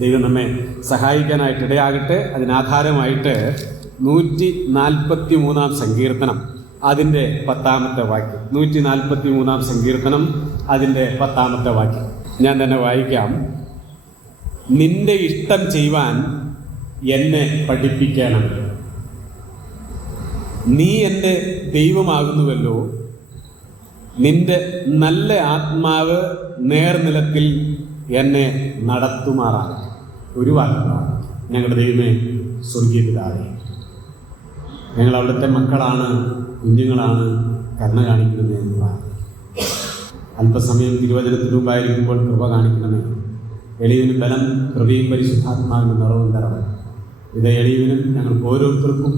ദൈവം നമ്മെ സഹായിക്കാനായിട്ട് ഇടയാകട്ടെ. അതിനാധാരമായിട്ട് 143 സങ്കീർത്തനം അതിൻ്റെ 10 വാക്യം, 143 സങ്കീർത്തനം അതിൻ്റെ 10 വാക്യം ഞാൻ തന്നെ വായിക്കാം. നിന്റെ ഇഷ്ടം ചെയ്യുവാൻ എന്നെ പഠിപ്പിക്കണം. നീ എൻ്റെ ദൈവമാകുന്നുവല്ലോ. നിന്റെ നല്ല ആത്മാവ് നേർനിലത്തിൽ എന്നെ നടത്തുമാറാകട്ടെ. ഒരു വാക്കാണ്, ഞങ്ങളുടെ ദൈവമേ, സ്വർഗീയ പിതാവേ, ഞങ്ങൾ അവിടുത്തെ മക്കളാണ്, കുഞ്ഞുങ്ങളാണ്, കരുണ കാണിക്കണമേ എന്ന് പറഞ്ഞു. അല്പസമയം തിരുവചനത്തിന് മുമ്പായിരിക്കുമ്പോൾ കൃപ കാണിക്കണമേ. എളിയവന് ബലം, കൃപയും പരിശുദ്ധാത്മാവിന് നിറവും തരണം. ഇത് എളിയവനും ഞങ്ങൾക്ക് ഓരോരുത്തർക്കും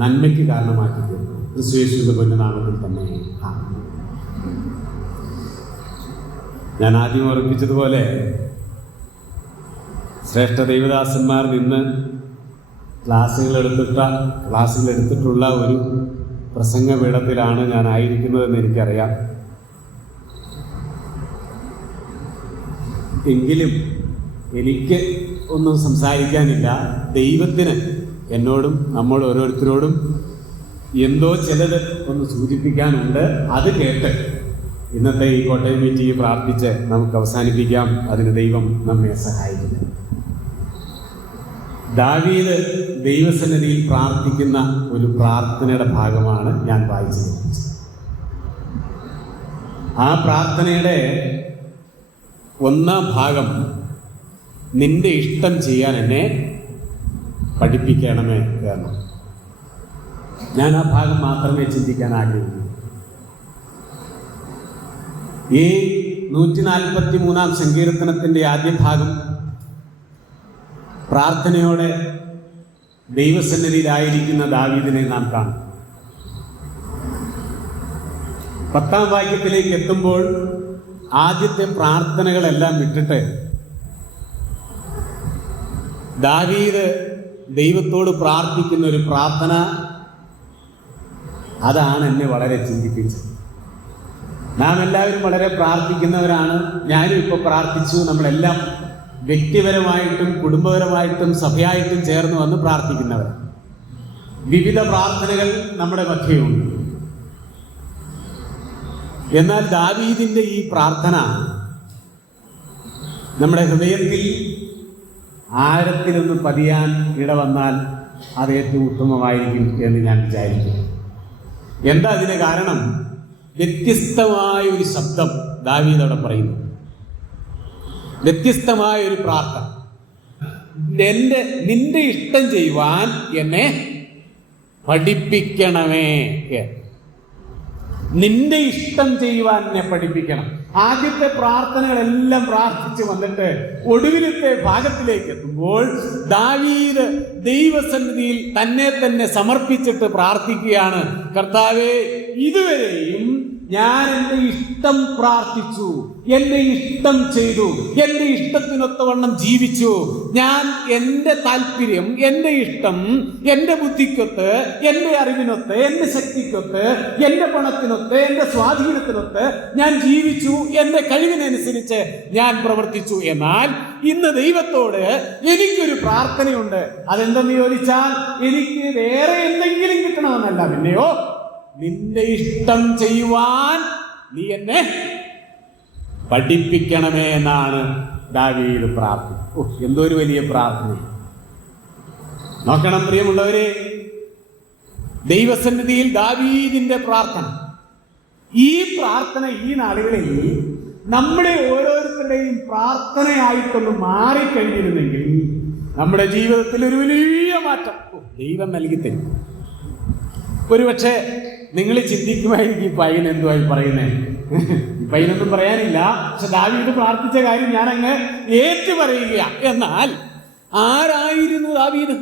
നന്മയ്ക്ക് കാരണമാക്കി തീർക്കും. ക്രിസ്തുയേശുവിന്റെ പൊന്നുനാമത്തിൽ തന്നെ ആമേൻ. ഞാൻ ആദ്യം ഓർപ്പിച്ചതുപോലെ ശ്രേഷ്ഠ ദൈവദാസന്മാർ നിന്ന് ക്ലാസ്സുകൾ എടുത്തിട്ടുള്ള ഒരു പ്രസംഗപീഠത്തിലാണ് ഞാൻ ആയിരിക്കുന്നതെന്ന് എനിക്കറിയാം. എങ്കിലും എനിക്ക് ഒന്നും സംസാരിക്കാനില്ല. ദൈവത്തിന് എന്നോടും നമ്മൾ ഓരോരുത്തരോടും എന്തോ ചിലത് ഒന്ന് സൂചിപ്പിക്കാനുണ്ട്. അത് കേട്ട് ഇന്നത്തെ ഈ കോട്ടയം മീറ്റിംഗ് പ്രാർത്ഥിച്ച് നമുക്ക് അവസാനിപ്പിക്കാം. അതിന് ദൈവം നമ്മെ സഹായിക്കുന്നു. ദാവീദ് ദൈവസന്നിധിയിൽ പ്രാർത്ഥിക്കുന്ന ഒരു പ്രാർത്ഥനയുടെ ഭാഗമാണ് ഞാൻ വായിച്ചത്. ആ പ്രാർത്ഥനയുടെ 1 ഭാഗം, നിന്റെ ഇഷ്ടം ചെയ്യാൻ എന്നെ പഠിപ്പിക്കണമേ എന്ന്. ഞാൻ ആ ഭാഗം മാത്രമേ ചിന്തിക്കാൻ ആഗ്രഹിക്കൂ. ഈ 143 സങ്കീർത്തനത്തിൻ്റെ ആദ്യ ഭാഗം പ്രാർത്ഥനയോടെ ദൈവസന്നിധിയിലായിരിക്കുന്ന ദാവീദിനെ നാം കാണും. 10 വാക്യത്തിലേക്ക് എത്തുമ്പോൾ ആദ്യത്തെ പ്രാർത്ഥനകളെല്ലാം വിട്ടിട്ട് ദാവീദ് ദൈവത്തോട് പ്രാർത്ഥിക്കുന്ന ഒരു പ്രാർത്ഥന, അതാണ് എന്നെ വളരെ ചിന്തിപ്പിച്ചത്. നാം എല്ലാവരും വളരെ പ്രാർത്ഥിക്കുന്നവരാണ്. ഞാനും ഇപ്പോൾ പ്രാർത്ഥിച്ചു. നമ്മളെല്ലാം വ്യക്തിപരമായിട്ടും കുടുംബപരമായിട്ടും സഭയായിട്ടും ചേർന്ന് വന്ന് പ്രാർത്ഥിക്കുന്നവർ. വിവിധ പ്രാർത്ഥനകൾ നമ്മുടെ മധ്യയുണ്ട്. എന്നാൽ ദാവീദിന്റെ ഈ പ്രാർത്ഥന നമ്മുടെ ഹൃദയത്തിൽ ആഴത്തിലൊന്ന് പതിയാൻ ഇടവന്നാൽ അത് ഏറ്റവും ഉത്തമമായിരിക്കും എന്ന് ഞാൻ വിചാരിക്കുന്നു. എന്താ അതിന് കാരണം? വ്യത്യസ്തമായ ഒരു ശബ്ദം ദാവീദ് അവിടെ പറയുന്നു. വ്യത്യസ്തമായ ഒരു പ്രാർത്ഥന. നിന്റെ ഇഷ്ടം ചെയ്യുവാൻ എന്നെ പഠിപ്പിക്കണമേ. നിന്റെ ഇഷ്ടം ചെയ്യുവാൻ എന്നെ പഠിപ്പിക്കണം. ആദ്യത്തെ പ്രാർത്ഥനകളെല്ലാം പ്രാർത്ഥിച്ച് വന്നിട്ട് ഒടുവിലത്തെ ഭാഗത്തിലേക്ക് എത്തുമ്പോൾ ദാവീദ് ദൈവസന്നിധിയിൽ തന്നെ സമർപ്പിച്ചിട്ട് പ്രാർത്ഥിക്കുകയാണ്. കർത്താവേ, ഇതുവരെയും ഞാൻ എൻ്റെ ഇഷ്ടം പ്രാർത്ഥിച്ചു, എൻ്റെ ഇഷ്ടം ചെയ്തു, എൻ്റെ ഇഷ്ടത്തിനൊത്തവണ്ണം ജീവിച്ചു. ഞാൻ എൻ്റെ താല്പര്യം, എൻ്റെ ഇഷ്ടം, എൻ്റെ ബുദ്ധിക്കൊത്ത്, എൻ്റെ അറിവിനൊത്ത്, എൻ്റെ ശക്തിക്കൊത്ത്, എൻ്റെ പണത്തിനൊത്ത്, എൻ്റെ സ്വാധീനത്തിനൊത്ത് ഞാൻ ജീവിച്ചു. എൻ്റെ കഴിവിനനുസരിച്ച് ഞാൻ പ്രവർത്തിച്ചു. എന്നാൽ ഇന്ന് ദൈവത്തോട് എനിക്കൊരു പ്രാർത്ഥനയുണ്ട്. അതെന്തെന്ന് ചോദിച്ചാൽ, എനിക്ക് വേറെ എന്തെങ്കിലും കിട്ടണമെന്നല്ല, പിന്നെയോ നിന്റെ ഇഷ്ടം ചെയ്യുവാൻ നീ എന്നെ പഠിപ്പിക്കണമേ എന്നാണ് ദാവീദ് പ്രാർത്ഥന. എന്തോ ഒരു വലിയ പ്രാർത്ഥന. നോക്കണം പ്രിയമുള്ളവരെ, ദൈവസന്നിധിയിൽ ദാവീദിന്റെ പ്രാർത്ഥന. ഈ പ്രാർത്ഥന ഈ നാളുകളിൽ നമ്മുടെ ഓരോരുത്തരുടെയും പ്രാർത്ഥനയായിട്ടൊന്ന് മാറിക്കഴിഞ്ഞിരുന്നെങ്കിൽ നമ്മുടെ ജീവിതത്തിൽ ഒരു വലിയ മാറ്റം ദൈവം നൽകി തരും. ഒരുപക്ഷെ നിങ്ങൾ ചിന്തിക്കുമായിരിക്കും, ഈ പയ്യൻ എന്തുവായി പറയുന്നേ, ഈ പയ്യനൊന്നും പറയാനില്ല, പക്ഷെ ദാവീദ് പ്രാർത്ഥിച്ച കാര്യം ഞാൻ അങ്ങ് ഏറ്റു പറയുക. എന്നാൽ ആരായിരുന്നു ദാവീദ്?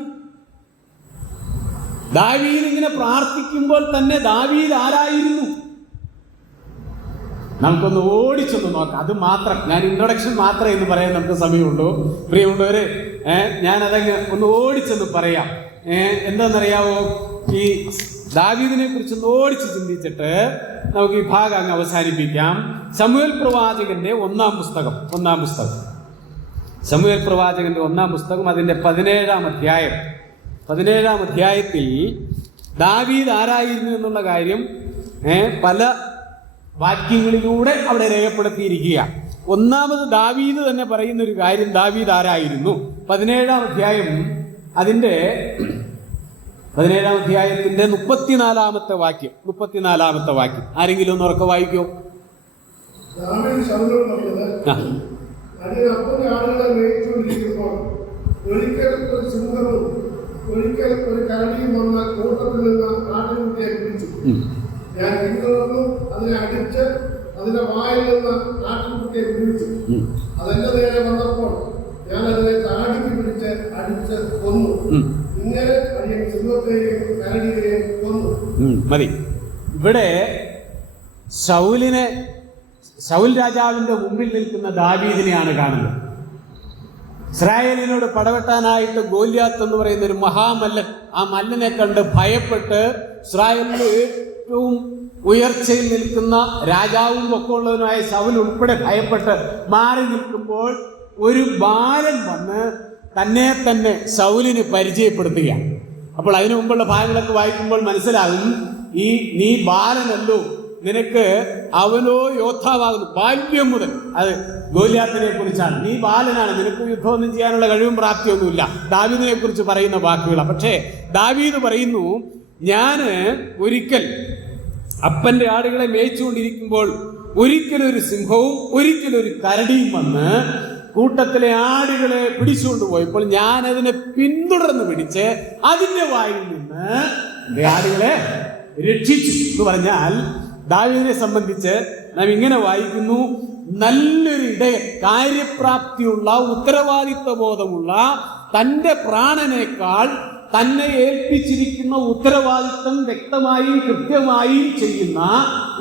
ദാവീദ് ഇങ്ങനെ പ്രാർത്ഥിക്കുമ്പോൾ തന്നെ ദാവീദ് ആരായിരുന്നു? നമുക്കൊന്ന് ഓടിച്ചൊന്ന് നോക്കാം. അത് മാത്രം, ഞാൻ ഇൻട്രൊഡക്ഷൻ മാത്രമേ എന്ന് പറയാൻ നമുക്ക് സമയമുള്ളൂ. പ്രിയമുള്ളവര്, ഞാനതങ്ങ് ഒന്ന് ഓടിച്ചൊന്ന് പറയാം. എന്താണെന്നറിയാവോ? ഈ ദാവീദിനെ കുറിച്ച് ഓടിച്ച് ചിന്തിച്ചിട്ട് നമുക്ക് ഈ ഭാഗം അങ്ങ് അവസാനിപ്പിക്കാം. ശമൂവേൽ പ്രവാചകന്റെ ഒന്നാം പുസ്തകം ശമൂവേൽ പ്രവാചകന്റെ 1-ാം പുസ്തകം അതിന്റെ 17-ാം അധ്യായത്തിൽ ദാവീദ് ആരായിരുന്നു എന്നുള്ള കാര്യം പല വാക്യങ്ങളിലൂടെ അവിടെ രേഖപ്പെടുത്തിയിരിക്കുക. ഒന്നാമത് ദാവീദ് തന്നെ പറയുന്ന ഒരു കാര്യം, ദാവീദ് ആരായിരുന്നു. 17-ാം അധ്യായത്തിന്റെ 34-ാമത്തെ വാക്യം ആരെങ്കിലും ഒന്ന് ഉറക്കെ വായിക്കോ? ഒരിക്കൽ ഒരു കരടിയും വന്ന കൂട്ടത്തിൽ നിന്ന് ആട്ടിൻകുട്ടിയെ പിടിച്ചു. ഞാൻ പിന്തുടർന്നു, അതിനെ അടിച്ച് അതിന്റെ വായിൽ നിന്ന് ആട്ടിൻകുട്ടിയെ പിടിച്ചു. അതെന്റെ നേരെ വന്നപ്പോൾ ഞാൻ അതിനെ താടിക്ക് പിടിച്ച് അടിച്ച് കൊന്നു. ഇങ്ങനെ അടിയൻ സിംഹത്തെയും കരടിയെയും കൊന്നു. മതി. ഇവിടെ ശൗൽ രാജാവിന്റെ മുമ്പിൽ നിൽക്കുന്ന ദാവീദിനെയാണ് കാണുന്നത്. ഇസ്രായേലിനോട് പടവെട്ടാനായിട്ട് ഗോല്യാത്ത് എന്ന് പറയുന്ന ഒരു മഹാമല്ലൻ, ആ മല്ലനെ കണ്ട് ഭയപ്പെട്ട് ഇസ്രായേലിന്റെ ഏറ്റവും ഉയർച്ചയിൽ നിൽക്കുന്ന രാജാവും ഒക്കെ ഉള്ളവനുമായ ശൗൽ ഉൾപ്പെടെ ഭയപ്പെട്ട് മാറി നിൽക്കുമ്പോൾ ഒരു ബാലൻ വന്ന് തന്നെ ശൗലിന് പരിചയപ്പെടുത്തുകയാണ്. അപ്പോൾ അതിനു മുമ്പുള്ള ഭാഗങ്ങളൊക്കെ വായിക്കുമ്പോൾ മനസ്സിലാകും, നീ ബാലനല്ലോ, നിനക്ക് അവനോ യോദ്ധാവാകുന്നു. ബാല്യം മുതൽ, അത് ഗോല്യാത്തിനെ കുറിച്ചാണ്. നീ ബാലനാണ്, നിനക്ക് യുദ്ധമൊന്നും ചെയ്യാനുള്ള കഴിവും പ്രാപ്തിയൊന്നുമില്ല. ദാവീദിനെ കുറിച്ച് പറയുന്ന വാക്കുകളാണ്. പക്ഷേ ദാവീദ് പറയുന്നു, ഞാൻ ഒരിക്കൽ അപ്പന്റെ ആടുകളെ മേയിച്ചുകൊണ്ടിരിക്കുമ്പോൾ ഒരിക്കലൊരു സിംഹവും ഒരിക്കലൊരു കരടിയും വന്ന് കൂട്ടത്തിലെ ആടുകളെ പിടിച്ചുകൊണ്ട് പോയപ്പോൾ ഞാൻ അതിനെ പിന്തുടർന്ന് പിടിച്ച് അതിന്റെ വായിൽ നിന്ന് എന്റെ ആടുകളെ രക്ഷിച്ചു എന്ന് പറഞ്ഞാൽ ദാവീദിനെ സംബന്ധിച്ച് നാം ഇങ്ങനെ വായിക്കുന്നു, നല്ലൊരു ഇടയൻ, കാര്യപ്രാപ്തിയുള്ള, ഉത്തരവാദിത്വ ബോധമുള്ള, തന്റെ പ്രാണനേക്കാൾ തന്നെ ഏൽപ്പിച്ചിരിക്കുന്ന ഉത്തരവാദിത്വം വ്യക്തമായും കൃത്യമായും ചെയ്യുന്ന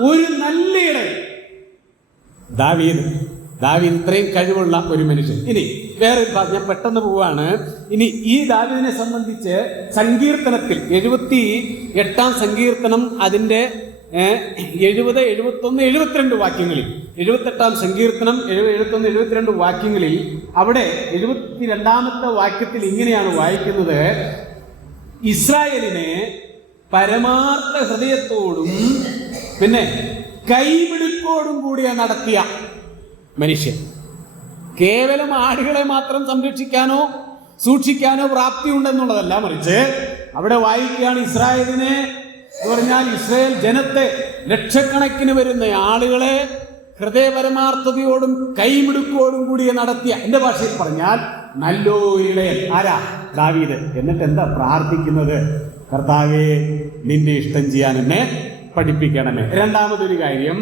ഒരു നല്ല ഇടയൻ ദാവീദ്. ഇത്രയും കഴിവുള്ള ഒരു മനുഷ്യൻ. ഇനി വേറെ ഞാൻ പെട്ടെന്ന് പോവാണ്. ഇനി ഈ ദാവീദിനെ സംബന്ധിച്ച് സങ്കീർത്തനത്തിൽ 78-ാം സങ്കീർത്തനം അതിന്റെ 70, 71, 72 വാക്യങ്ങളിൽ, 78-ാം സങ്കീർത്തനം 71, 72 വാക്യങ്ങളിൽ അവിടെ 72-ാമത്തെ വാക്യത്തിൽ ഇങ്ങനെയാണ് വായിക്കുന്നത്, ഇസ്രായേലിനെ പരമാർത്ഥ ഹൃദയത്തോടും പിന്നെ കൈമിടുക്കോടും കൂടിയ നടത്തിയ മനുഷ്യൻ. കേവലം ആടുകളെ മാത്രം സംരക്ഷിക്കാനോ സൂക്ഷിക്കാനോ പ്രാപ്തി ഉണ്ടെന്നുള്ളതല്ല, മറിച്ച് അവിടെ വായിക്കുകയാണ് ഇസ്രായേലിനെ എന്ന് പറഞ്ഞാൽ ഇസ്രായേൽ ജനത്തെ, ലക്ഷക്കണക്കിന് വരുന്ന ആളുകളെ ഹൃദയപരമാർത്ഥതയോടും കൈമിടുക്കോടും കൂടി നടത്തിയ, എന്റെ ഭാഷയിൽ പറഞ്ഞാൽ നല്ലൊരു ഇടയൻ. ആരാ? ദാവീദ്. എന്നിട്ട് എന്താ പ്രാർത്ഥിക്കുന്നത്? കർത്താവേ, നിന്റെ ഇഷ്ടം ചെയ്യാൻ എന്നെ പഠിപ്പിക്കണമേ. രണ്ടാമതൊരു കാര്യം,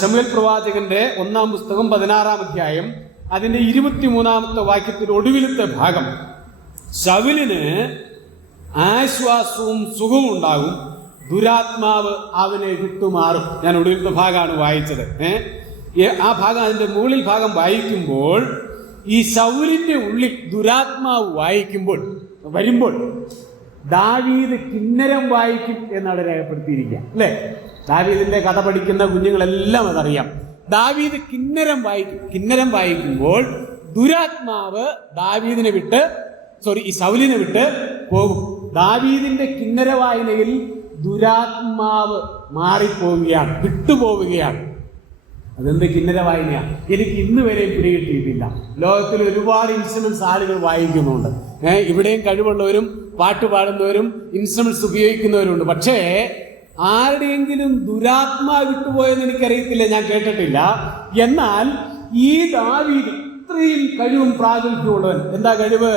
ശമൂവേൽ പ്രവാചകന്റെ 1-ാം പുസ്തകം 16-ാം അധ്യായം അതിന്റെ 23-ാമത്തെ വാക്യത്തിൽ ഒടുവിലത്തെ ഭാഗം, ശൗലിന് ആശ്വാസവും സുഖവും ഉണ്ടാകും, ദുരാത്മാവ് അവനെ വിട്ടുമാറും. ഞാൻ ഒടുവിലത്തെ ഭാഗമാണ് വായിച്ചത്. ആ ഭാഗം, അതിന്റെ മുകളിൽ ഭാഗം വായിക്കുമ്പോൾ ഈ ശൗലിന്റെ ഉള്ളിൽ ദുരാത്മാവ് വരുമ്പോൾ ദാവീദ് കിന്നരം വായിക്കും എന്നാണ് രേഖപ്പെടുത്തിയിരിക്കുക, അല്ലേ? ദാവീദിന്റെ കഥ പഠിക്കുന്ന കുഞ്ഞുങ്ങളെല്ലാം അതറിയാം. ദാവീദ് കിന്നരം വായിക്കുമ്പോൾ ദുരാത്മാവ് ഈ ശൗലിനെ വിട്ട് പോകും. ദാവീദിന്റെ കിന്നര വായനയിൽ ദുരാത്മാവ് മാറിപ്പോവുകയാണ്, വിട്ടുപോവുകയാണ്. അതെന്ത് കിന്നര വായനയാണ്? എനിക്ക് ഇന്ന് വരെ പിടികിട്ടിയിട്ടില്ല. ലോകത്തിൽ ഒരുപാട് ഇൻസ്ട്രുമെന്റ്സ് ആളുകൾ വായിക്കുന്നുണ്ട്. ഇവിടെയും കഴിവുള്ളവരും പാട്ട് പാടുന്നവരും ഇൻസ്ട്രുമെന്റ്സ് ഉപയോഗിക്കുന്നവരുണ്ട്. പക്ഷേ ആരുടെയെങ്കിലും ദുരാത്മാവ് വിട്ടുപോയെന്ന് എനിക്കറിയത്തില്ല, ഞാൻ കേട്ടിട്ടില്ല. എന്നാൽ ഈ ദാവീദ് ഇത്രയും കഴിവും പ്രാഗൽഭ്യമുള്ളവൻ. എന്താ കഴിവ്?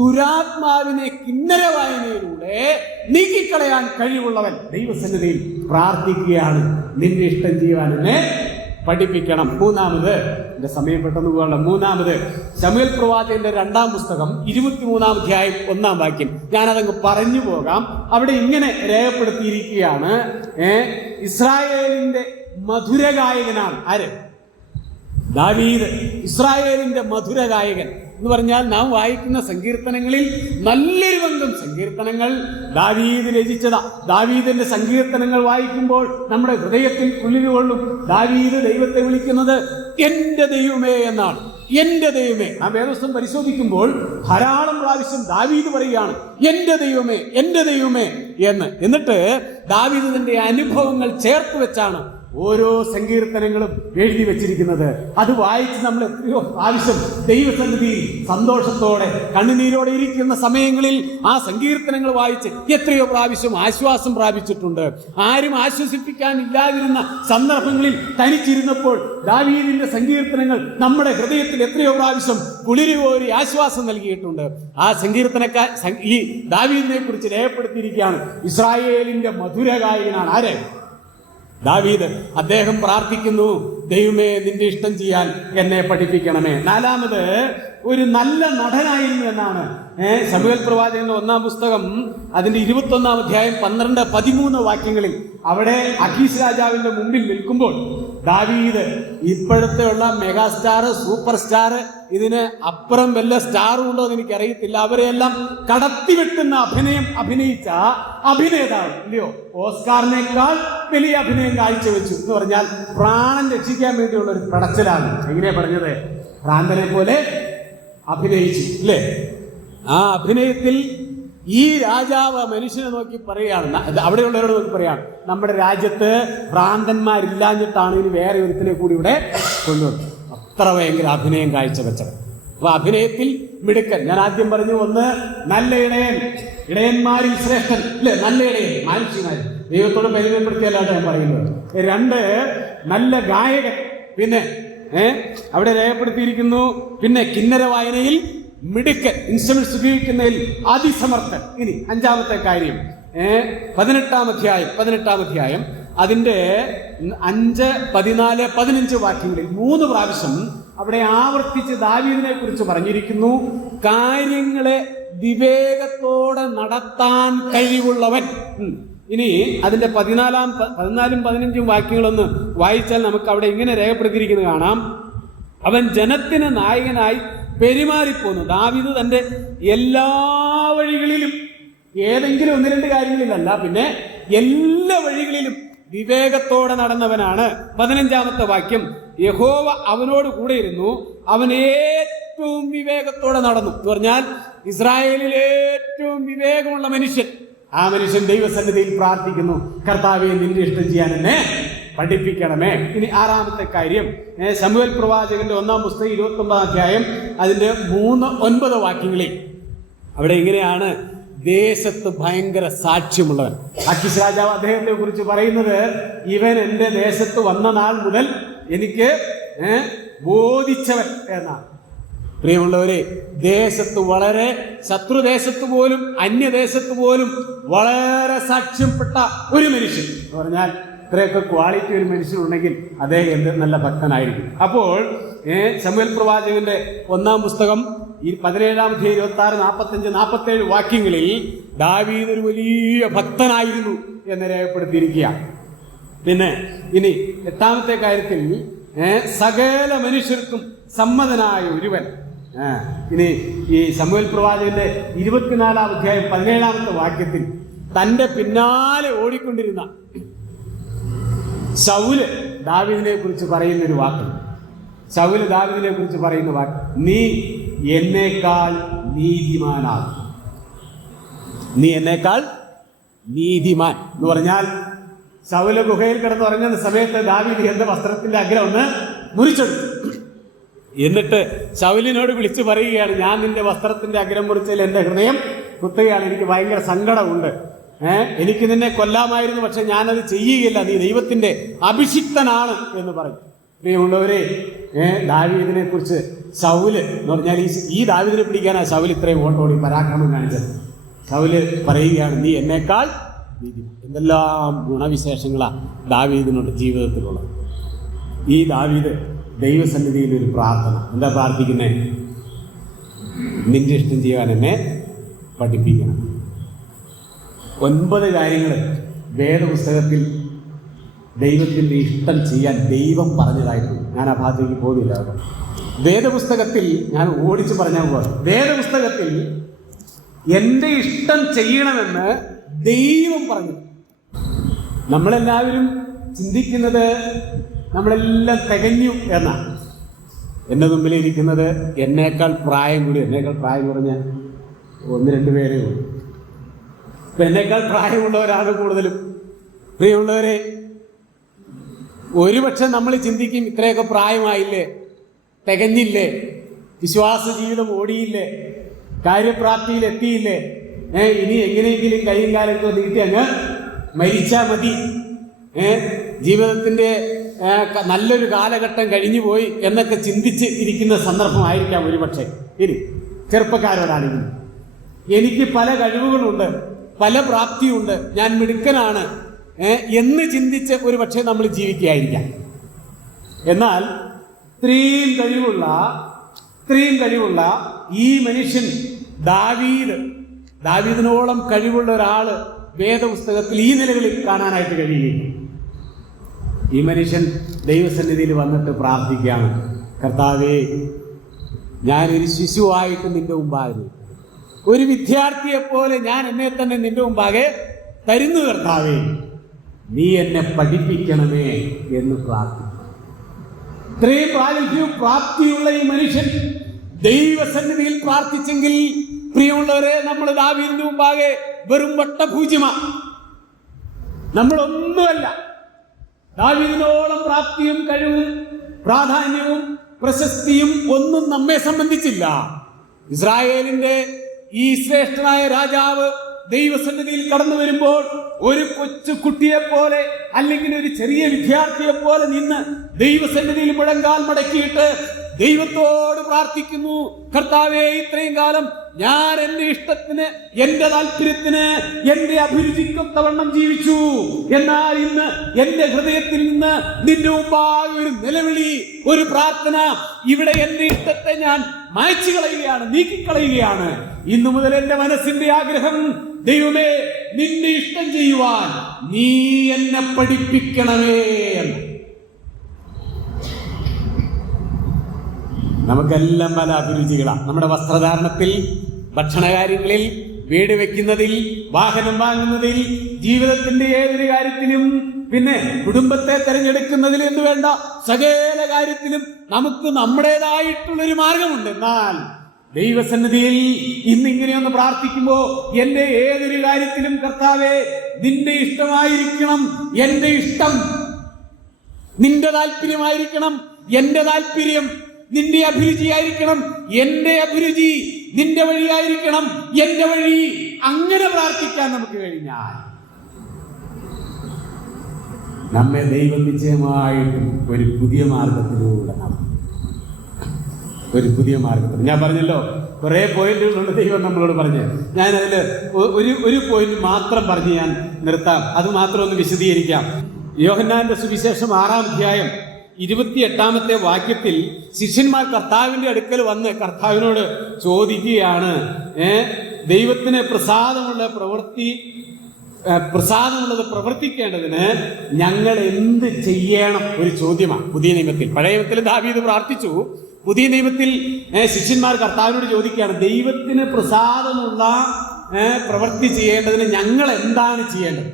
ദുരാത്മാവിനെ കിന്നര വായനയിലൂടെ നീക്കിക്കളയാൻ കഴിവുള്ളവൻ. ദൈവസന്നിധിയിൽ പ്രാർത്ഥിക്കുകയാണ്, നിന്റെ ഇഷ്ടം ചെയ്യുവാൻ എന്നെ പഠിപ്പിക്കണം. മൂന്നാമത്, എന്റെ സമയം പെട്ടെന്ന് പോകാനുള്ള, മൂന്നാമത് ശമൂവേൽ പ്രവാചകന്റെ 2-ാം പുസ്തകം 23-ാം അധ്യായം 1-ാം വാക്യം. ഞാനതങ്ങ് പറഞ്ഞു പോകാം. അവിടെ ഇങ്ങനെ രേഖപ്പെടുത്തിയിരിക്കുകയാണ്, ഇസ്രായേലിന്റെ മധുരഗായകനാണ് ആര്? ദാവീദ്. ഇസ്രായേലിന്റെ മധുരഗായകൻ എന്ന് പറഞ്ഞാൽ നാം വായിക്കുന്ന സങ്കീർത്തനങ്ങളിൽ നല്ലൊരു ബന്ധം സങ്കീർത്തനങ്ങൾ ദാവീദ് രചിച്ചതാ. ദാവീദിന്റെ സങ്കീർത്തനങ്ങൾ വായിക്കുമ്പോൾ നമ്മുടെ ഹൃദയത്തിൽ കുളിരുകൊള്ളും. ദാവീദ് ദൈവത്തെ വിളിക്കുന്നത് എന്റെ ദൈവമേ എന്നാണ്. എന്റെ ദൈവമേ. ആ വേദപുസ്തകം പരിശോധിക്കുമ്പോൾ ധാരാളം പ്രാവശ്യം ദാവീദ് പറയുകയാണ് എന്റെ ദൈവമേ, എന്റെ ദൈവമേ എന്ന്. എന്നിട്ട് ദാവീദ് തന്റെ അനുഭവങ്ങൾ ചേർത്ത് വെച്ചാണ് ഓരോ സങ്കീർത്തനങ്ങളും എഴുതി വെച്ചിരിക്കുന്നത്. അത് വായിച്ച് നമ്മൾ എത്രയോ പ്രാവശ്യം ദൈവസന്നിധിയിൽ സന്തോഷത്തോടെ കണ്ണുനീരോടെ ഇരിക്കുന്ന സമയങ്ങളിൽ ആ സങ്കീർത്തനങ്ങൾ വായിച്ച് എത്രയോ പ്രാവശ്യം ആശ്വാസം പ്രാപിച്ചിട്ടുണ്ട്. ആരും ആശ്വസിപ്പിക്കാൻ ഇല്ലാതിരുന്ന സന്ദർഭങ്ങളിൽ തനിച്ചിരുന്നപ്പോൾ ദാവീദിന്റെ സങ്കീർത്തനങ്ങൾ നമ്മുടെ ഹൃദയത്തിൽ എത്രയോ പ്രാവശ്യം കുളിരുകോരി ആശ്വാസം നൽകിയിട്ടുണ്ട്. ആ ഈ ദാവീദിനെ കുറിച്ച് രേഖപ്പെടുത്തിയിരിക്കുകയാണ്. ഇസ്രായേലിന്റെ മധുര ഗായകനാണ് ആര്? ദാവീദ്. അദ്ദേഹം പ്രാർത്ഥിക്കുന്നു, ദൈവമേ നിന്റെ ഇഷ്ടം ചെയ്യാൻ എന്നെ പഠിപ്പിക്കണമേ. നാലാമത് ഒരു നല്ല നടനായിരുന്നു എന്നാണ് ശമൂവേൽ പ്രവാചകന്റെ 1-ാം പുസ്തകം അതിന്റെ 21-ാം അധ്യായം 12-13 വാക്യങ്ങളിൽ അവിടെ അഖീസ് രാജാവിന്റെ മുമ്പിൽ നിൽക്കുമ്പോൾ ദാവീദ് ഇപ്പോഴത്തെ ഉള്ള മെഗാസ്റ്റാർ, സൂപ്പർ സ്റ്റാർ, ഇതിന് അപ്പുറം വല്ല സ്റ്റാറും ഉണ്ടോ എന്ന് എനിക്കറിയത്തില്ല, അവരെയെല്ലാം കടത്തിവെട്ടുന്ന അഭിനയം അഭിനയിച്ച അഭിനേതാവ് ഇല്ലയോ, ഓസ്കാറിനേക്കാൾ വലിയ അഭിനയം കാഴ്ചവെച്ചു എന്ന് പറഞ്ഞാൽ പ്രാണൻ രക്ഷിക്കാൻ വേണ്ടിയുള്ള ഒരു പടച്ചിലാണ്. എങ്ങനെയാ പറഞ്ഞത്? ഭ്രാന്തനെ പോലെ അഭിനയിച്ചു അല്ലേ? ആ അഭിനയത്തിൽ ഈ രാജാവ് മനുഷ്യനെ നോക്കി പറയുകയാണ്, അവിടെയുള്ളവരോട് നോക്കി പറയുകയാണ്, നമ്മുടെ രാജ്യത്ത് ഭ്രാന്തന്മാരില്ലാഞ്ഞിട്ടാണ് ഇനി വേറെ ഒരുത്തിനെ കൂടി ഇവിടെ കൊണ്ടുവന്നത്. അത്ര ഭയങ്കര അഭിനയം കാഴ്ചവെച്ചത്. അപ്പൊ അഭിനയത്തിൽ മിടുക്കൻ. ഞാൻ ആദ്യം പറഞ്ഞു, ഒന്ന് നല്ല ഇടയൻ, ഇടയന്മാരിൽ ശ്രേഷ്ഠൻ അല്ലേ, നല്ല ഇടയൻ, മാനുഷികനായി ദൈവത്തോട് പരിചയപ്പെടുത്തിയല്ലാട്ടോ ഞാൻ പറയുന്നത്. 2 നല്ല ഗായകൻ. പിന്നെ അവിടെ രേഖപ്പെടുത്തിയിരിക്കുന്നു, പിന്നെ കിന്നര വായനയിൽ മിടുക്കൻ, ഇൻസ്ട്രുമെന്റ്സ് ഉപയോഗിക്കുന്നതിൽ അതിസമർത്ഥൻ. ഇനി 5-ാമത്തെ കാര്യം 18-ാം അധ്യായം അതിന്റെ 5, 14, 15 വാക്യങ്ങളിൽ 3 പ്രാവശ്യം അവിടെ ആവർത്തിച്ച് ദാവീദിനെ കുറിച്ച് പറഞ്ഞിരിക്കുന്നു. കാര്യങ്ങളെ വിവേകത്തോടെ നടത്താൻ കഴിവുള്ളവൻ. ഇനി അതിന്റെ 14, 15 വാക്യങ്ങളൊന്ന് വായിച്ചാൽ നമുക്ക് അവിടെ ഇങ്ങനെ രേഖപ്പെടുത്തിയിരിക്കുന്നത് കാണാം. അവൻ ജനത്തിന് നായകനായി പെരുമാറിപ്പോന്നു. ദാവീദ് തന്റെ എല്ലാ വഴികളിലും, ഏതെങ്കിലും 1-2 കാര്യങ്ങളിലല്ല, പിന്നെ എല്ലാ വഴികളിലും വിവേകത്തോടെ നടന്നവനാണ്. 15-ാമത്തെ വാക്യം, യഹോവ അവനോട് കൂടെ ഇരുന്നു, അവൻ ഏറ്റവും വിവേകത്തോടെ നടന്നു എന്ന് പറഞ്ഞാൽ ഇസ്രായേലിൽ ഏറ്റവും വിവേകമുള്ള മനുഷ്യൻ. ആ മനുഷ്യൻ ദൈവസന്നിധിയിൽ പ്രാർത്ഥിക്കുന്നു, കർത്താവേ നിന്റെ ഇഷ്ടം ചെയ്യാൻ എന്നെ പഠിപ്പിക്കണമേ. ഇനി 6-ാമത്തെ കാര്യം ശമൂവേൽ പ്രവാചകന്റെ 1-ാം പുസ്തകം 29-ാം അധ്യായം അതിന്റെ 3-9 വാക്യങ്ങളിൽ അവിടെ ഇങ്ങനെയാണ് ദേശത്ത് ഭയങ്കര സാക്ഷ്യമുള്ളവൻ. അഖീസ് രാജാവ് അദ്ദേഹത്തെ കുറിച്ച് പറയുന്നത്, ഇവൻ എൻ്റെ ദേശത്ത് വന്ന നാൾ മുതൽ എനിക്ക് ബോധിച്ചവൻ എന്നാണ്. പ്രിയമുള്ളവരെ, ദേശത്ത് വളരെ, ശത്രുദേശത്ത് പോലും അന്യദേശത്ത് പോലും വളരെ സാക്ഷ്യപ്പെട്ട ഒരു മനുഷ്യൻ എന്ന് പറഞ്ഞാൽ ഇത്രയൊക്കെ ക്വാളിറ്റി ഒരു മനുഷ്യനുണ്ടെങ്കിൽ അദ്ദേഹം എന്ത് നല്ല ഭക്തനായിരിക്കും. അപ്പോൾ ശമൂവേൽ പ്രവാചകന്റെ 1-ാം പുസ്തകം 17-ാം അധ്യായം 26, 45, 47 വാക്യങ്ങളിൽ ദാവീദ് ഒരു വലിയ ഭക്തനായിരുന്നു എന്ന് രേഖപ്പെടുത്തിയിരിക്കുക. പിന്നെ ഇനി 8-ാമത്തെ കാര്യത്തിൽ സകല മനുഷ്യർക്കും സമ്മതനായ ഒരുവൻ. ഇനി ഈ ശമൂവേൽ പ്രവാചകന്റെ 24-ാം അധ്യായം 17-ാമത്തെ വാക്യത്തിൽ തന്റെ പിന്നാലെ ഓടിക്കൊണ്ടിരുന്ന ശൗല് ദാവീദിനെ കുറിച്ച് പറയുന്നൊരു വാക്ക്. ശൗല് ദാവീദിനെ കുറിച്ച് പറയുന്ന വാക്ക്, നീ എന്നേക്കാൾ നീതിമാനാകും. നീ എന്നേക്കാൾ നീതിമാൻ എന്ന് പറഞ്ഞാൽ ശൗല് ഗുഹയിൽ കിടന്നുറങ്ങുന്ന സമയത്ത് ദാവീദ് എന്റെ വസ്ത്രത്തിന്റെ അഗ്രം ഒന്ന് മുറിച്ചെടുത്തു. എന്നിട്ട് ശൗലിനോട് വിളിച്ചു പറയുകയാണ്, ഞാൻ നിന്റെ വസ്ത്രത്തിന്റെ അഗ്രം മുറിച്ചതിൽ എൻ്റെ ഹൃദയം കുത്തുകയാണ്, എനിക്ക് ഭയങ്കര സങ്കടമുണ്ട്. എനിക്ക് നിന്നെ കൊല്ലാമായിരുന്നു, പക്ഷെ ഞാനത് ചെയ്യുകയില്ല, നീ ദൈവത്തിന്റെ അഭിഷിക്തനാണ് എന്ന് പറഞ്ഞു. പ്രിയമുള്ളവരെ, ദാവീദിനെ കുറിച്ച് ശൗല് എന്ന് പറഞ്ഞാൽ ഈ ദാവീദിനെ പിടിക്കാനാ ശൗല് ഇത്രയും ഓടി പരാക്രമം കാണിച്ചത്. ശൗല് പറയുകയാണ്, നീ എന്നേക്കാൾ നീതി. എന്തെല്ലാം ഗുണവിശേഷങ്ങളാ ദാവീദിനുണ്ട് ജീവിതത്തിലുള്ളത്. ഈ ദാവീദ് ദൈവസന്നിധിയിൽ ഒരു പ്രാർത്ഥന, എന്താ പ്രാർത്ഥിക്കുന്നേ? നിന്റെ ഇഷ്ടം ചെയ്യാൻ എന്നെ പഠിപ്പിക്കണം. 9 കാര്യങ്ങൾ വേദപുസ്തകത്തിൽ ദൈവത്തിൻ്റെ ഇഷ്ടം ചെയ്യാൻ ദൈവം പറഞ്ഞതായിരുന്നു. ഞാൻ ആ ഭാഗത്തേക്ക് പോകുന്നില്ല. വേദപുസ്തകത്തിൽ ഞാൻ ഓടിച്ച് പറഞ്ഞാൽ പോലെ വേദപുസ്തകത്തിൽ എൻ്റെ ഇഷ്ടം ചെയ്യണമെന്ന് ദൈവം പറഞ്ഞു. നമ്മളെല്ലാവരും ചിന്തിക്കുന്നത് നമ്മളെല്ലാം തികഞ്ഞു എന്നാണ്. എൻ്റെ മുമ്പിൽ ഇരിക്കുന്നത് എന്നേക്കാൾ പ്രായം കുറഞ്ഞ 1-2 പേരേ ഉള്ളൂ. അപ്പം എന്നേക്കാൾ പ്രായമുള്ളവരാണ് കൂടുതലും. പ്രിയമുള്ളവരെ, ഒരുപക്ഷെ നമ്മൾ ചിന്തിക്കും, ഇത്രയൊക്കെ പ്രായമായില്ലേ, തികഞ്ഞില്ലേ, വിശ്വാസ ജീവിതം ഓടിയില്ലേ, കാര്യപ്രാപ്തിയിൽ എത്തിയില്ലേ, ഇനി എങ്ങനെയെങ്കിലും കൈയും കാലൊക്കെ നീട്ടി അങ്ങ് മരിച്ചാൽ മതി, ജീവിതത്തിൻ്റെ നല്ലൊരു കാലഘട്ടം കഴിഞ്ഞു പോയി എന്നൊക്കെ ചിന്തിച്ച് ഇരിക്കുന്ന സന്ദർഭമായിരിക്കാം ഒരുപക്ഷെ. ഇനി ചെറുപ്പക്കാരോടാണെങ്കിൽ എനിക്ക് പല കഴിവുകളുണ്ട്, പല പ്രാപ്തിയുണ്ട്, ഞാൻ മിടുക്കനാണ് എന്ന് ചിന്തിച്ച് ഒരുപക്ഷെ നമ്മൾ ജീവിക്കുകയായിരിക്കാം. എന്നാൽ ഇത്രയും കഴിവുള്ള ഈ മനുഷ്യൻ ദാവീദിനോളം കഴിവുള്ള ഒരാള് വേദപുസ്തകത്തിൽ ഈ നിലകളിൽ കാണാനായിട്ട് കഴിയുകയില്ല. ഈ മനുഷ്യൻ ദൈവസന്നിധിയിൽ വന്നിട്ട് പ്രാർത്ഥിക്കുകയാണ്, കർത്താവേ, ഞാനൊരു ശിശുവായിട്ട് നിന്റെ മുമ്പാകെ, ഒരു വിദ്യാർത്ഥിയെപ്പോലെ ഞാൻ എന്നെ തന്നെ നിന്റെ മുമ്പാകെ തരുന്നു കർത്താവേ, നീ എന്നെ പഠിപ്പിക്കണമേ എന്ന് പ്രാർത്ഥിക്കും. ഇത്രയും പ്രാഗൽഭ്യവും പ്രാപ്തിയുള്ള ഈ മനുഷ്യൻ ദൈവസന്നിധിയിൽ പ്രാർത്ഥിച്ചെങ്കിൽ, പ്രിയമുള്ളവരെ, നമ്മൾ ദാവീദിന്റെ മുമ്പാകെ വെറും വട്ടപൂജ്യമാണ്, നമ്മളൊന്നുമല്ല. ദാവീദിനോളം പ്രാപ്തിയും കഴിവും പ്രാധാന്യവും പ്രശസ്തിയും ഒന്നും നമ്മെ സംബന്ധിച്ചില്ല. ഇസ്രായേലിന്റെ ഈ ശ്രേഷ്ഠനായ രാജാവ് ദൈവസന്നിധിയിൽ കടന്നു വരുമ്പോൾ ഒരു കൊച്ചു കുട്ടിയെ പോലെ അല്ലെങ്കിൽ ഒരു ചെറിയ വിദ്യാർത്ഥിയെ പോലെ നിന്ന് ദൈവസന്നിധിയിൽ മുഴങ്കാൽ മടക്കിയിട്ട് ദൈവത്തോട് പ്രാർത്ഥിക്കുന്നു, കർത്താവേ, ഇത്രയും കാലം ഞാൻ എന്റെ ഇഷ്ടത്തിന്, എന്റെ താല്പര്യത്തിന്, എന്റെ അഭിരുചിക്കൊത്തവണ്ണം ജീവിച്ചു. എന്നാൽ ഇന്ന് എന്റെ ഹൃദയത്തിൽ നിന്ന് നിന്റെ മുമ്പാകെ ഒരു നിലവിളി, ഒരു പ്രാർത്ഥന, ഇവിടെ എന്റെ ഇഷ്ടത്തെ ഞാൻ മായ്ച്ചു കളയുകയാണ്, നീക്കിക്കളയുകയാണ്. ഇന്നു മുതൽ എന്റെ മനസ്സിന്റെ ആഗ്രഹം, ദൈവമേ, നിന്റെ ഇഷ്ടം ചെയ്യുവാൻ നീ എന്നെ പഠിപ്പിക്കണമേ എന്ന്. നമുക്കെല്ലാം പല അഭിരുചികളാണ്. നമ്മുടെ വസ്ത്രധാരണത്തിൽ, ഭക്ഷണകാര്യങ്ങളിൽ, വീട് വെക്കുന്നതിൽ, വാഹനം വാങ്ങുന്നതിൽ, ജീവിതത്തിന്റെ ഏതൊരു കാര്യത്തിലും, പിന്നെ കുടുംബത്തെ തെരഞ്ഞെടുക്കുന്നതിൽ എന്ന് വേണ്ട സകല കാര്യത്തിലും നമുക്ക് നമ്മുടേതായിട്ടുള്ളൊരു മാർഗമുണ്ട്. എന്നാൽ ദൈവസന്നിധിയിൽ ഇന്നിങ്ങനെയൊന്ന് പ്രാർത്ഥിക്കുമ്പോ, എന്റെ ഏതൊരു കാര്യത്തിലും കർത്താവേ, നിന്റെ ഇഷ്ടമായിരിക്കണം എന്റെ ഇഷ്ടം, നിന്റെ താല്പര്യമായിരിക്കണം എന്റെ താല്പര്യം, നിന്റെ അഭിരുചിയായിരിക്കണം എന്റെ അഭിരുചി, നിന്റെ വഴിയായിരിക്കണം എന്റെ വഴി. അങ്ങനെ പ്രാർത്ഥിക്കാൻ നമുക്ക് കഴിഞ്ഞാൽ നമ്മെ ദൈവം നിശ്ചയമായിട്ടും ഒരു പുതിയ മാർഗത്തിലൂടെ ഞാൻ പറഞ്ഞല്ലോ, കുറെ പോയിന്റുകളുണ്ട് ദൈവം നമ്മളോട് പറഞ്ഞ്. ഞാനതിൽ ഒരു പോയിന്റ് മാത്രം പറഞ്ഞ് ഞാൻ നിർത്താം, അത് മാത്രം ഒന്ന് വിശദീകരിക്കാം. യോഹന്നാന്റെ സുവിശേഷം 6-ാം അധ്യായം 28-ാമത്തെ വാക്യത്തിൽ ശിഷ്യന്മാർ കർത്താവിന്റെ അടുക്കൽ വന്ന് കർത്താവിനോട് ചോദിക്കുകയാണ്, ദൈവത്തിന് പ്രസാദമുള്ളത് പ്രവർത്തിക്കേണ്ടതിന് ഞങ്ങൾ എന്ത് ചെയ്യണം? ഒരു ചോദ്യമാണ് പുതിയ നിയമത്തിൽ. പഴയ നിയമത്തിൽ ദാവീദ് പ്രാർത്ഥിച്ചു, പുതിയ നിയമത്തിൽ ശിഷ്യന്മാർ കർത്താവിനോട് ചോദിക്കുകയാണ്, ദൈവത്തിന് പ്രസാദമുള്ള പ്രവൃത്തി ചെയ്യേണ്ടതിന് ഞങ്ങൾ എന്താണ് ചെയ്യേണ്ടത്?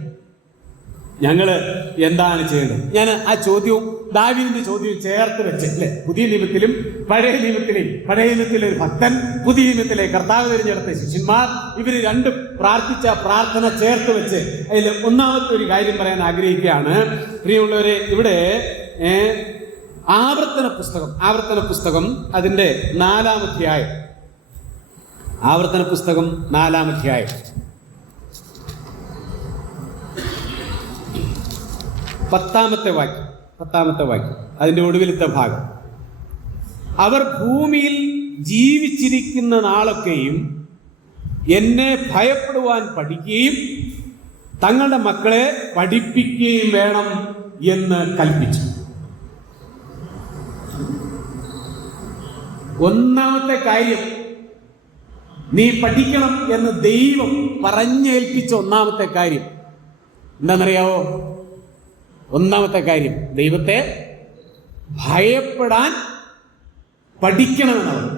ഞാൻ ആ ചോദ്യവും ദാവീദിന്റെ ചോദ്യവും ചേർത്ത് വെച്ച്, അല്ലെ, പുതിയ നിയമത്തിലും പഴയ നിയമത്തിലെ ഒരു ഭക്തൻ, പുതിയ നിയമത്തിലെ കർത്താവ് തിരഞ്ഞെടുത്ത ശിഷ്യന്മാർ, ഇവര് രണ്ടും പ്രാർത്ഥിച്ച പ്രാർത്ഥന ചേർത്ത് വെച്ച് അതിൽ ഒന്നാമത്തെ ഒരു കാര്യം പറയാൻ ആഗ്രഹിക്കുകയാണ്. പ്രിയമുള്ളവരെ, ഇവിടെ ആവർത്തന പുസ്തകം അതിന്റെ 4-ാം അധ്യായം, ആവർത്തന പുസ്തകം 4-ാം അധ്യായം 10-ാമത്തെ വാക്യം, അതിന്റെ ഒടുവിലത്തെ ഭാഗം. അവർ ഭൂമിയിൽ ജീവിച്ചിരിക്കുന്ന നാളൊക്കെയും എന്നെ ഭയപ്പെടുവാൻ പഠിക്കുകയും തങ്ങളുടെ മക്കളെ പഠിപ്പിക്കുകയും വേണം എന്ന് കൽപ്പിച്ചു. ഒന്നാമത്തെ കാര്യം, നീ പഠിക്കണം എന്ന് ദൈവം പറഞ്ഞേൽപ്പിച്ച ഒന്നാമത്തെ കാര്യം എന്താണെന്നറിയാവോ? ഒന്നാമത്തെ കാര്യം, ദൈവത്തെ ഭയപ്പെടാൻ പഠിക്കണമെന്നാണ്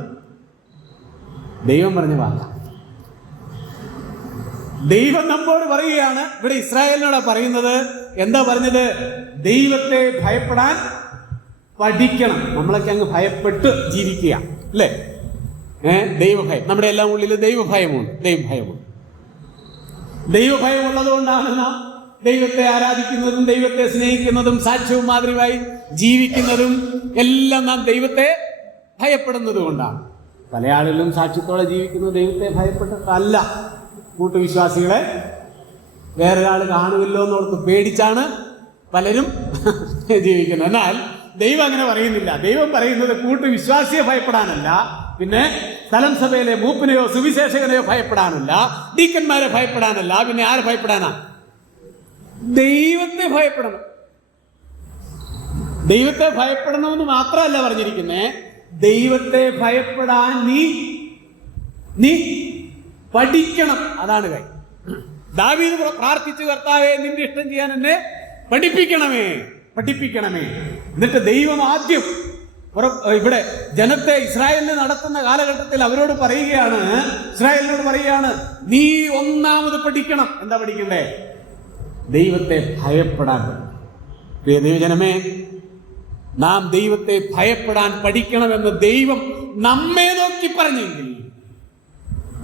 ദൈവം പറഞ്ഞ വാക്ക്. ദൈവം നമ്മോട് പറയുകയാണ്, ഇവിടെ ഇസ്രായേലിനോടാ പറയുന്നത്. എന്താ പറഞ്ഞത്? ദൈവത്തെ ഭയപ്പെടാൻ പഠിക്കണം. നമ്മളൊക്കെ അങ്ങ് ഭയപ്പെട്ട് ജീവിക്കുക അല്ലേ? ദൈവഭയം, നമ്മുടെ എല്ലാം ഉള്ളിൽ ദൈവഭയമുണ്ട്. ദൈവഭയം ഉള്ളതുകൊണ്ടാണ് നാം ദൈവത്തെ ആരാധിക്കുന്നതും ദൈവത്തെ സ്നേഹിക്കുന്നതും സാക്ഷ്യവും മാതൃകയായി ജീവിക്കുന്നതും എല്ലാം നാം ദൈവത്തെ ഭയപ്പെടുന്നത് കൊണ്ടാണ്. പല ആളുകളും സാക്ഷ്യത്തോടെ ജീവിക്കുന്നത് ദൈവത്തെ ഭയപ്പെട്ടിട്ടല്ല. കൂട്ടുവിശ്വാസികളെ വേറൊരാൾ കാണുമല്ലോ എന്നോർത്ത് പേടിച്ചാണ് പലരും ജീവിക്കുന്നത്. എന്നാൽ ദൈവം അങ്ങനെ പറയുന്നില്ല. ദൈവം പറയുന്നത് കൂട്ടുവിശ്വാസിയെ ഭയപ്പെടാനല്ല, പിന്നെ സ്ഥലം സഭയിലെ മൂപ്പിനെയോ സുവിശേഷകനെയോ ഭയപ്പെടാനല്ല, ഡീക്കന്മാരെ ഭയപ്പെടാനല്ല, പിന്നെ ആരെ ഭയപ്പെടാനാ? ദൈവത്തെ ഭയപ്പെടണം. ദൈവത്തെ ഭയപ്പെടണമെന്ന് മാത്രമല്ല പറഞ്ഞിരിക്കുന്നേ, ദൈവത്തെ ഭയപ്പെടാൻ നീ പഠിക്കണം. അതാണ് കാര്യം. ദാവീദ് പ്രാർത്ഥിച്ചു, കർത്താവേ നിന്റെ ഇഷ്ടം ചെയ്യാൻ എന്നെ പഠിപ്പിക്കണമേ. എന്നിട്ട് ദൈവം ആദ്യം ഇവിടെ ജനത്തെ ഇസ്രായേലിനെ നടത്തുന്ന കാലഘട്ടത്തിൽ അവരോട് പറയുകയാണ്, ഇസ്രായേലിനോട് പറയുകയാണ്, നീ ഒന്നാമത് പഠിക്കണം. എന്താ പഠിക്കണ്ടേ? ദൈവത്തെ ഭയപ്പെടാൻ. പ്രിയ ദൈവജനമേ, നാം ദൈവത്തെ ഭയപ്പെടാൻ പഠിക്കണമെന്ന് ദൈവം നമ്മെ നോക്കി പറഞ്ഞെങ്കിൽ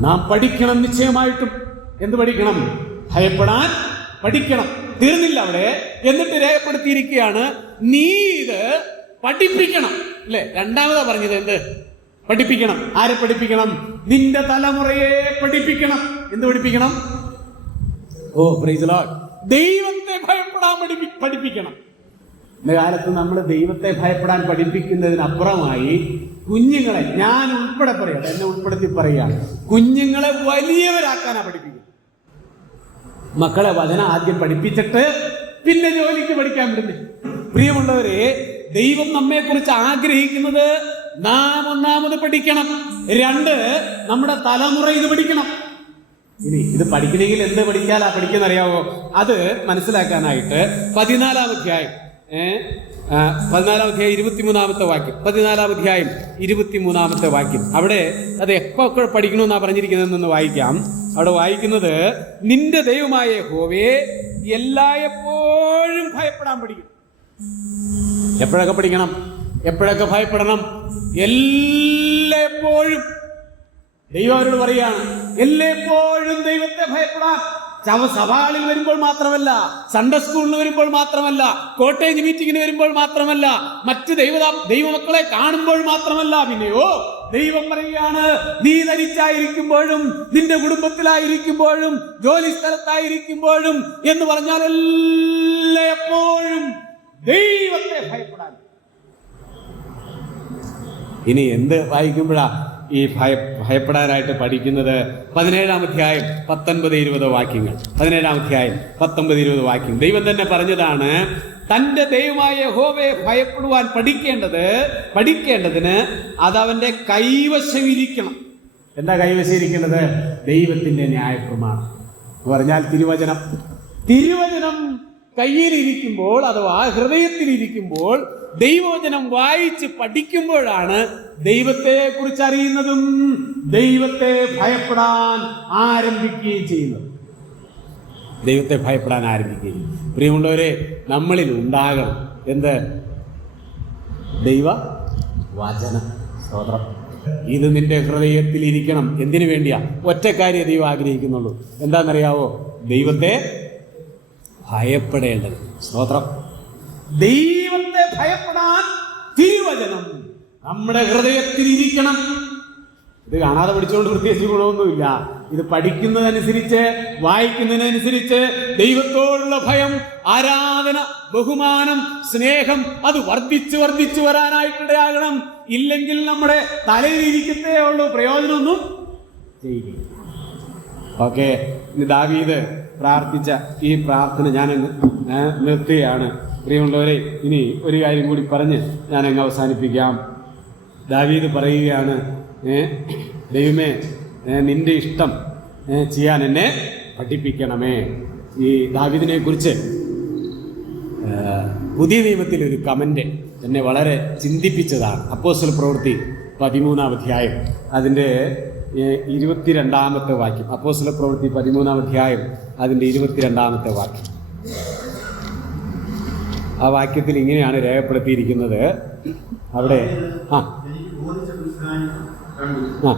നാം പഠിക്കണം. നിശ്ചയമായിട്ടും എന്ത് പഠിക്കണം? ഭയപ്പെടാൻ പഠിക്കണം. തീർന്നില്ല അവിടെ. എന്നിട്ട് രേഖപ്പെടുത്തിയിരിക്കുകയാണ്, നീ ഇത് പഠിപ്പിക്കണം അല്ലെ? രണ്ടാമതാ പറഞ്ഞത് എന്ത്? പഠിപ്പിക്കണം. ആരെ പഠിപ്പിക്കണം? നിന്റെ തലമുറയെ പഠിപ്പിക്കണം. എന്ത് പഠിപ്പിക്കണം? ഓ പ്രൈസ് ദി ലോർഡ്. ദൈവത്തെ ഭയപ്പെടാൻ പഠിപ്പിക്കണം. ഇന്ന കാലത്ത് നമ്മൾ ദൈവത്തെ ഭയപ്പെടാൻ പഠിപ്പിക്കുന്നതിനപ്പുറമായി കുഞ്ഞുങ്ങളെ, ഞാൻ ഉൾപ്പെടെ പറയാം, എന്നെ ഉൾപ്പെടുത്തി പറയുകയാണ്, കുഞ്ഞുങ്ങളെ വലിയവരാക്കാനാ പഠിപ്പിക്കുന്നത്. മക്കളെ വചനം ആദ്യം പഠിപ്പിച്ചിട്ട് പിന്നെ ജോലിക്ക് പഠിക്കാൻ വിടുന്നു. പ്രിയമുള്ളവരെ, ദൈവം നമ്മെ കുറിച്ച് ആഗ്രഹിക്കുന്നത് നാം ഒന്നാമത് പഠിക്കണം, രണ്ട് നമ്മുടെ തലമുറ ഇത് പഠിക്കണം. ഇനി ഇത് പഠിക്കണമെങ്കിൽ എന്ത് പഠിക്കാനാ പഠിക്കുന്നറിയാവോ? അത് മനസ്സിലാക്കാനായിട്ട് 14-ാം അധ്യായം 23-ാമത്തെ വാക്യം, 14-ാം അധ്യായം 23-ാമത്തെ വാക്യം, അവിടെ അത് എപ്പോൾ പഠിക്കണമെന്നാ പറഞ്ഞിരിക്കുന്നതെന്ന് വായിക്കാം. അവിടെ വായിക്കുന്നത്, നിന്റെ ദൈവമായ യഹോവയെ എല്ലായ്പ്പോഴും ഭയപ്പെടാൻ പഠിക്കും. എപ്പോഴൊക്കെ പഠിക്കണം? എപ്പോഴൊക്കെ ഭയപ്പെടണം? എല്ലായ്പ്പോഴും. ദൈവം അവരോട് പറയാണ്, എല്ലായ്പ്പോഴും ദൈവത്തെ ഭയപ്പെടാൻ. സഭാളിൽ വരുമ്പോൾ മാത്രമല്ല, സൺഡേ സ്കൂളിൽ വരുമ്പോൾ മാത്രമല്ല, കോട്ടേജ് മീറ്റിങ്ങിന് വരുമ്പോൾ മാത്രമല്ല, മറ്റ് ദൈവമക്കളെ കാണുമ്പോൾ മാത്രമല്ല, പിന്നെയോ ദൈവം പറയുകയാണ്, നീ ധരിച്ചായിരിക്കുമ്പോഴും നിന്റെ കുടുംബത്തിലായിരിക്കുമ്പോഴും ജോലി സ്ഥലത്തായിരിക്കുമ്പോഴും എന്ന് പറഞ്ഞാൽ എല്ലായ്പ്പോഴും ദൈവത്തെ ഭയപ്പെടാൻ. ഇനി എന്ത് വായിക്കുമ്പോഴാ ഈ ഭയപ്പെടാനായിട്ട് പഠിക്കുന്നത്? 17-ാം അധ്യായം 19-20 വാക്യങ്ങൾ. 17-ാം അധ്യായം 19-20 വാക്യം. ദൈവം തന്നെ പറഞ്ഞതാണ്, തന്റെ ദൈവമായ യഹോവയെ ഭയപ്പെടുവാൻ പഠിക്കേണ്ടതിന് അതവന്റെ കൈവശം ഇരിക്കണം. എന്താ കൈവശം ഇരിക്കുന്നത്? ദൈവത്തിന്റെ ന്യായപ്രമാണം എന്ന് പറഞ്ഞാൽ തിരുവചനം കയ്യിലിരിക്കുമ്പോൾ, അഥവാ ഹൃദയത്തിലിരിക്കുമ്പോൾ, ദൈവവചനം വായിച്ച് പഠിക്കുമ്പോഴാണ് ദൈവത്തെ കുറിച്ച് അറിയുന്നതും ദൈവത്തെ ഭയപ്പെടാൻ ആരംഭിക്കുകയും ചെയ്യുന്നത്. ദൈവത്തെ ഭയപ്പെടാൻ ആരംഭിക്കുകയും. പ്രിയമുള്ളവരെ, നമ്മളിൽ ഉണ്ടാകണം എന്ത്? ദൈവ വചനം. സ്തോത്രം. ഇത് നിന്റെ ഹൃദയത്തിൽ ഇരിക്കണം. എന്തിനു വേണ്ടിയാ? ഒറ്റക്കാര്യം ദൈവം ആഗ്രഹിക്കുന്നുള്ളൂ. എന്താണെന്നറിയാവോ? ദൈവത്തെ ഭയപ്പെടേണ്ടത്. സ്തോത്രം. ദൈവത്തെ ഭയപ്പെടാൻ തിരുവചനം നമ്മുടെ ഹൃദയത്തിൽ ഇരിക്കണം. ഇത് കാണാതെ പഠിച്ചുകൊണ്ട് പ്രത്യേകിച്ച് ഗുണമൊന്നുമില്ല. ഇത് പഠിക്കുന്നതനുസരിച്ച്, വായിക്കുന്നതിനനുസരിച്ച് ദൈവത്തോടുള്ള ഭയം, ആരാധന, ബഹുമാനം, സ്നേഹം അത് വർദ്ധിച്ചു വരാനായിട്ടിടയാകണം. ഇല്ലെങ്കിൽ നമ്മുടെ തലയിലിരിക്കത്തേ ഉള്ളൂ, പ്രയോജനമൊന്നും ചെയ്യില്ല. ഓക്കെ, ദാവീദ് പ്രാർത്ഥിച്ച ഈ പ്രാർത്ഥന ഞാൻ നിർത്തുകയാണ്. പ്രിയമുള്ളവരെ, ഇനി ഒരു കാര്യം കൂടി പറഞ്ഞ് ഞാൻ അങ്ങ് അവസാനിപ്പിക്കാം. ദാവീദ് പറയുകയാണ്, ദൈവമേ നിന്റെ ഇഷ്ടം ചെയ്യാൻ എന്നെ പഠിപ്പിക്കണമേ. ഈ ദാവീദിനെ കുറിച്ച് പുതിയ നിയമത്തിൽ ഒരു കമന്റ് എന്നെ വളരെ ചിന്തിപ്പിച്ചതാണ്. അപ്പോസ്തല പ്രവൃത്തി 13-ാം അധ്യായം അതിൻ്റെ 22-ാമത്തെ വാക്യം. അപ്പോസ്തല പ്രവൃത്തി 13-ാം അധ്യായം അതിൻ്റെ 22-ാമത്തെ വാക്യം. ആ വാക്യത്തിൽ ഇങ്ങനെയാണ് രേഖപ്പെടുത്തിയിരിക്കുന്നത്. അവിടെ ആ എനിക്ക് ബോധിച്ച പുരുഷനായി കണ്ടു. ആ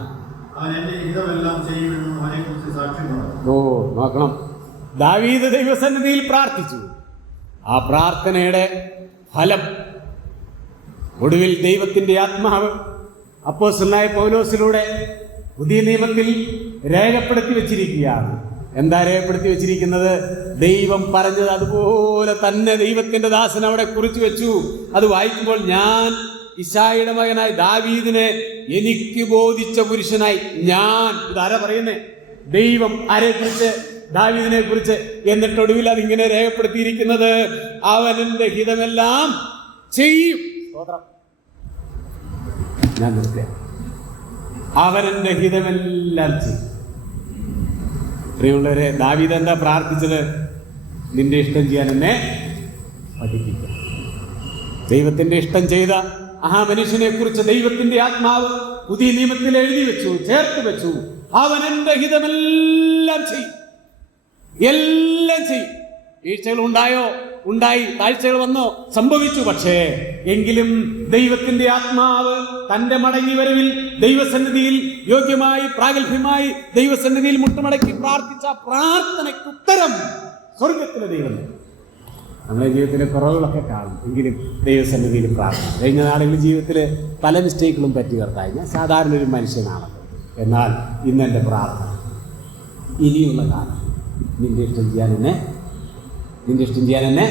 അവൻ എന്റെ ഹിതമെല്ലാം ചെയ്യുമെന്നും അവനെ കുറിച്ച് സാക്ഷ്യം പറഞ്ഞു. നോക്കണം, ദാവീദ് ദൈവസന്നിധിയിൽ പ്രാർത്ഥിച്ചു. ആ പ്രാർത്ഥനയുടെ ഫലം ഒടുവിൽ ദൈവത്തിന്റെ ആത്മാവ് അപ്പോസ്തലനായ പൗലോസിലൂടെ പുതിയ നിയമത്തിൽ രേഖപ്പെടുത്തി വെച്ചിരിക്കുകയാണ്. എന്താ രേഖപ്പെടുത്തി വെച്ചിരിക്കുന്നത്? ദൈവം പറഞ്ഞത് അതുപോലെ തന്നെ ദൈവത്തിന്റെ ദാസൻ അവിടെ കുറിച്ചു വെച്ചു. അത് വായിക്കുമ്പോൾ ഞാൻ ഇശായിയുടെ മകനായ ദാവീദിനെ എനിക്ക് ബോധിച്ച പുരുഷനായി ഞാൻ, ഇതാരാ പറയുന്നേ? ദൈവം ആരെ കുറിച്ച്? ദാവീദിനെ കുറിച്ച്. എന്നിട്ടൊടുവിൽ അതിങ്ങനെ രേഖപ്പെടുത്തിയിരിക്കുന്നത്, അവൻ എന്റെ ഹിതമെല്ലാം ചെയ്യും. ഞാൻ നിർത്തിയ അവൻ എന്റെ ഹിതമെല്ലാം ചെയ്യും. പ്രിയമുള്ളവരെ, ദാവീദ് എന്താ പ്രാർത്ഥിച്ചത്? നിന്റെ ഇഷ്ടം ചെയ്യാൻ എന്നെ പഠിപ്പിക്കുക. ദൈവത്തിന്റെ ഇഷ്ടം ചെയ്ത ആ മനുഷ്യനെ കുറിച്ച് ദൈവത്തിന്റെ ആത്മാവ് പുതിയ നിയമത്തിൽ എഴുതി വെച്ചു, ചേർത്ത് വെച്ചു. അവൻ എന്റെ ഹിതമെല്ലാം ചെയ്യും, എല്ലാം ചെയ്യും. വീഴ്ചകൾ ഉണ്ടായോ? ഉണ്ടായി. താഴ്ചകൾ വന്നോ? സംഭവിച്ചു. പക്ഷേ എങ്കിലും ദൈവത്തിന്റെ ആത്മാവ് തന്റെ മടങ്ങി വരവിൽ ദൈവസന്നിധിയിൽ യോഗ്യമായി പ്രാഗൽഭ്യമായി ദൈവസന്നിധിയിൽ മുട്ടുമടക്കി പ്രാർത്ഥിച്ച പ്രാർത്ഥനയ്ക്ക് ഉത്തരം സ്വർഗത്തിലെ ദൈവം. നമ്മുടെ ജീവിതത്തിലെ കുറവുകളൊക്കെ കാണും, എങ്കിലും ദൈവസന്നിധിയിൽ പ്രാർത്ഥന. കഴിഞ്ഞ നാളുകളിൽ ജീവിതത്തിൽ പല മിസ്റ്റേക്കുകളും പറ്റി കർത്തായി. ഞാൻ സാധാരണ ഒരു മനുഷ്യനാണല്ലോ. എന്നാൽ ഇന്നെൻ്റെ പ്രാർത്ഥന, ഇനിയുള്ള കാലം നിന്റെ ഇഷ്ടം ചെയ്യാൻ എന്നെ